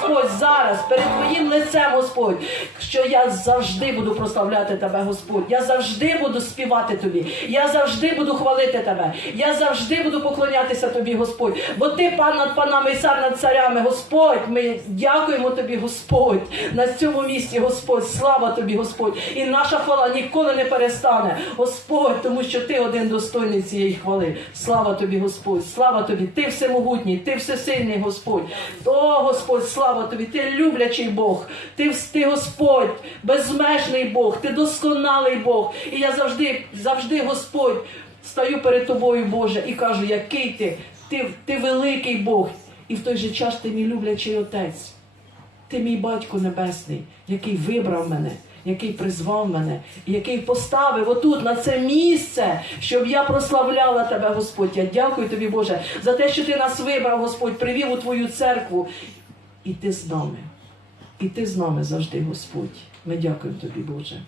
Господь, зараз перед Твоїм лицем, Господь, що я завжди буду прославляти Тебе, Господь. Я завжди буду співати Тобі. Я завжди буду хвалити Тебе. Я завжди буду поклонятися Тобі, Господь. Бо Ти пан над панами і цар над царями, Господь. Ми дякуємо Тобі, Господь, на цьому місці, Господь. Слава Тобі, Господь. І наша хвала ніколи не перестане, Господь, тому що Ти один достойний цієї хвали. Слава Тобі, Господь, слава Тобі. Ти всемогутній, Ти всесильний, Господь. О, Господь, слава Тобі, Ти люблячий Бог, Ти, ти Господь, безмежний Бог, Ти досконалий Бог. І я завжди, завжди, Господь, стаю перед Тобою, Боже, і кажу, який ти, ти, ти великий Бог. І в той же час ти мій люблячий Отець. Ти мій батько небесний, який вибрав мене, який призвав мене, який поставив отут на це місце, щоб я прославляла тебе, Господь. Я дякую тобі, Боже, за те, що ти нас вибрав, Господь, привів у твою церкву. І ти з нами. І ти з нами завжди, Господь. Ми дякуємо тобі, Боже.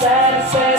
satisfied.